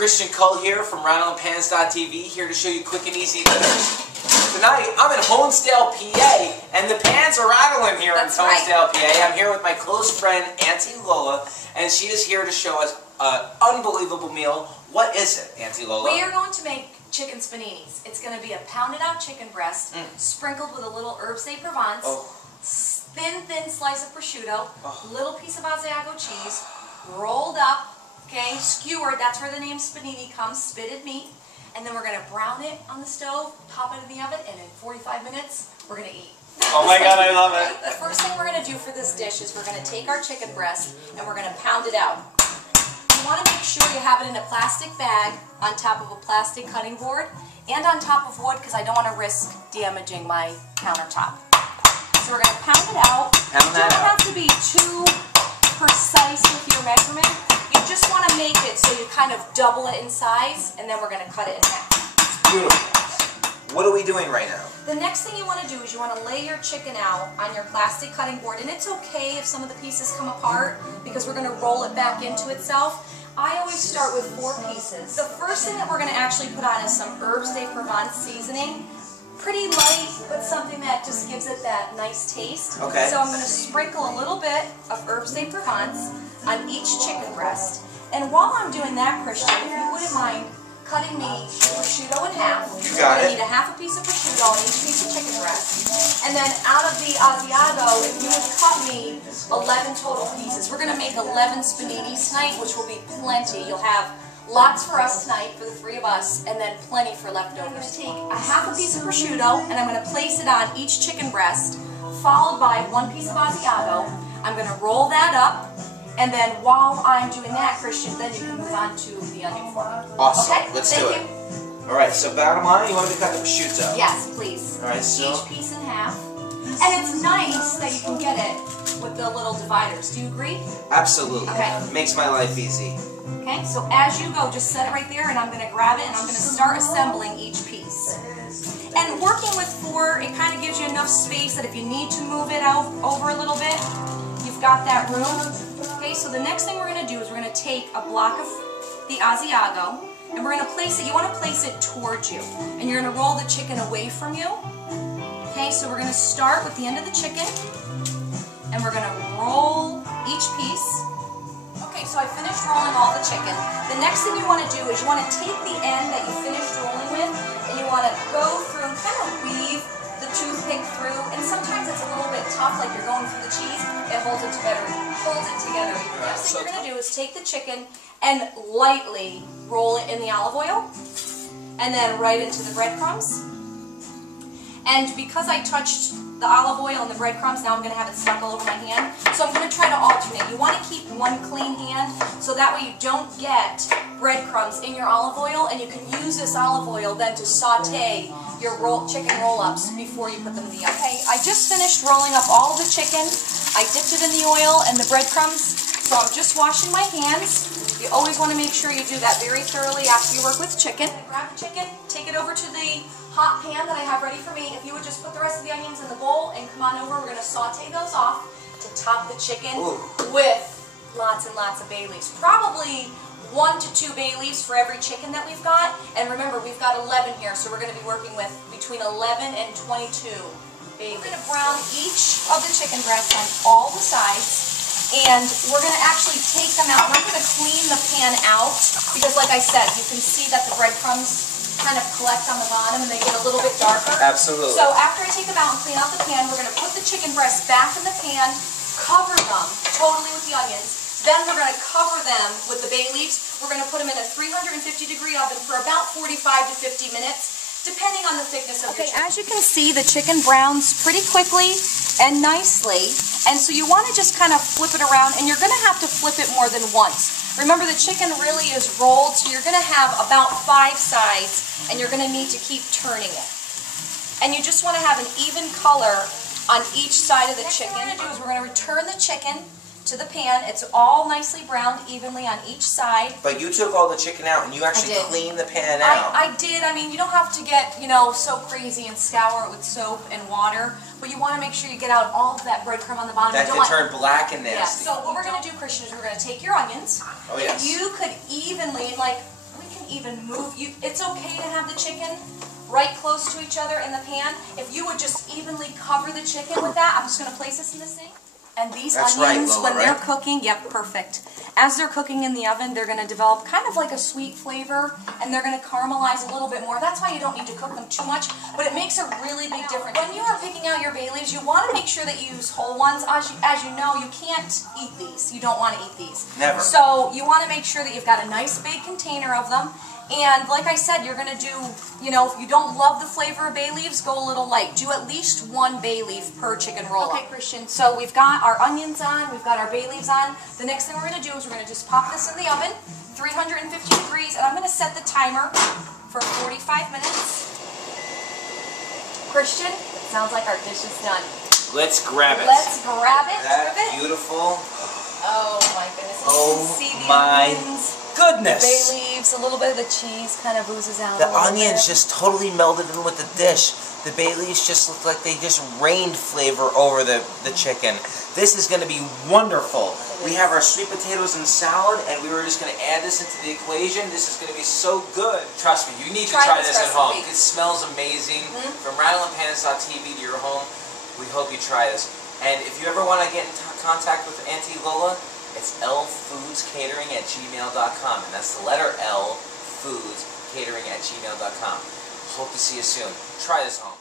Christian Cull here from RattleandPans.tv, here to show you quick and easy dinners. Tonight, I'm in Honesdale, PA, and the pans are rattling here in Honesdale, PA. I'm here with my close friend, Auntie Lola, and she is here to show us an unbelievable meal. What is it, Auntie Lola? We are going to make chicken spaninis. It's going to be a pounded out chicken breast, sprinkled with a little herbes de Provence, thin slice of prosciutto, little piece of Asiago cheese, rolled up, okay, skewered, that's where the name Spiedini comes, spitted meat, and then we're going to brown it on the stove, pop it in the oven, and in 45 minutes, we're going to eat. Oh my God, I love it. The first thing we're going to do for this dish is we're going to take our chicken breast and we're going to pound it out. You want to make sure you have it in a plastic bag on top of a plastic cutting board and on top of wood because I don't want to risk damaging my countertop. So we're going to pound it out. You don't have to be too precise with your measurement. You just want to make it so you kind of double it in size, and then we're going to cut it in half. It's beautiful. What are we doing right now? The next thing you want to do is you want to lay your chicken out on your plastic cutting board, and it's okay if some of the pieces come apart because we're going to roll it back into itself. I always start with 4 pieces. The first thing that we're going to actually put on is some herbes de Provence seasoning. Pretty light, but something that just gives it that nice taste. Okay. So I'm going to sprinkle a little bit of herbes de Provence on each chicken breast. And while I'm doing that, Christian, if you wouldn't mind cutting me prosciutto in half. You got it. I need a half a piece of prosciutto on each piece of chicken breast. And then out of the Asiago, if you would cut me 11 total pieces. We're going to make 11 spaninis tonight, which will be plenty. You'll have lots for us tonight, for the 3 of us, and then plenty for leftovers. Take a half a piece of prosciutto, and I'm going to place it on each chicken breast, followed by 1 piece of Asiago. I'm going to roll that up, and then while I'm doing that, Christian, then you can move on to the onion for me. Awesome. Okay? Let's do it. All right, so bottom line, you want me to cut the prosciutto? Yes, please. All right, so each piece in half. And it's nice that you can get it with the little dividers. Do you agree? Absolutely. Okay. Makes my life easy. Okay, so as you go, just set it right there, and I'm going to grab it, and I'm going to start assembling each piece. And working with 4, it kind of gives you enough space that if you need to move it out over a little bit, you've got that room. Okay, so the next thing we're going to do is we're going to take a block of the Asiago, and we're going to place it, you want to place it towards you, and you're going to roll the chicken away from you. Okay, so we're going to start with the end of the chicken, and we're going to roll each piece. Okay, so I finished rolling all the chicken. The next thing you want to do is you want to take the end that you finished rolling with, and you want to go through and kind of weave the toothpick through, and sometimes it's a little bit tough, like you're going through the cheese. It holds it together. The next thing you're going to do is take the chicken and lightly roll it in the olive oil, and then right into the breadcrumbs. And because I touched the olive oil and the breadcrumbs, now I'm going to have it stuck all over my hand. So I'm going to try to alternate. You want to keep one clean hand, so that way you don't get breadcrumbs in your olive oil, and you can use this olive oil then to saute your chicken roll-ups before you put them in the oven. Okay, I just finished rolling up all the chicken. I dipped it in the oil and the breadcrumbs, so I'm just washing my hands. You always want to make sure you do that very thoroughly after you work with chicken. Grab the chicken, take it over to the hot pan that I have ready for me. If you would just put the rest of the onions in the bowl and come on over, we're going to saute those off to top the chicken with lots and lots of bay leaves. Probably 1 to 2 bay leaves for every chicken that we've got. And remember, we've got 11 here, so we're going to be working with between 11 and 22 bay leaves. We're going to brown each of the chicken breasts on all the sides. And we're going to actually take them out. We're going to clean the pan out because, like I said, you can see that the breadcrumbs kind of collect on the bottom and they get a little bit darker. Absolutely. So after I take them out and clean out the pan, we're going to put the chicken breasts back in the pan, cover them totally with the onions. Then we're going to cover them with the bay leaves. We're going to put them in a 350-degree oven for about 45 to 50 minutes, depending on the thickness of the chicken. As you can see, the chicken browns pretty quickly and nicely. And so you want to just kind of flip it around, and you're going to have to flip it more than once. Remember, the chicken really is rolled, so you're going to have about 5 sides, and you're going to need to keep turning it. And you just want to have an even color on each side of the chicken. What we're going to do is we're going to return the chicken to the pan. It's all nicely browned evenly on each side. But you took all the chicken out and you actually cleaned the pan out. I did. I mean, you don't have to get, you know, so crazy and scour it with soap and water, but you want to make sure you get out all of that breadcrumb on the bottom. That can turn black and nasty. Yeah. So what we're going to do, Christian, is we're going to take your onions. Oh, yes. If you could evenly, like, we can even move. It's okay to have the chicken right close to each other in the pan. If you would just evenly cover the chicken with that, I'm just going to place this in the sink. And these onions, when they're cooking, yep, perfect. As they're cooking in the oven, they're going to develop kind of like a sweet flavor, and they're going to caramelize a little bit more. That's why you don't need to cook them too much, but it makes a really big difference. When you are picking out your bay leaves, you want to make sure that you use whole ones. As you know, you can't eat these. You don't want to eat these. Never. So you want to make sure that you've got a nice big container of them. And like I said, you're going to do, you know, if you don't love the flavor of bay leaves, go a little light. Do at least 1 bay leaf per chicken roll. Okay, Christian, so we've got our onions on, we've got our bay leaves on. The next thing we're going to do is we're going to just pop this in the oven, 350 degrees, and I'm going to set the timer for 45 minutes. Christian, it sounds like our dish is done. Let's grab it. Let's grab it. That's beautiful. Oh my goodness. Oh see the my onions, goodness. bay leaves, a little bit of the cheese kind of oozes out. The onions just totally melded in with the dish. The bay leaves just look like they just rained flavor over the chicken. This is going to be wonderful. We have our sweet potatoes and salad, and we were just going to add this into the equation. This is going to be so good. Trust me, you need to try this at home. It smells amazing. From rattleandpans.tv to your home, we hope you try this. And if you ever want to get in contact with Auntie Lola, it's lfoodscatering@gmail.com, and that's the letter L, foodscatering@gmail.com. Hope to see you soon. Try this home.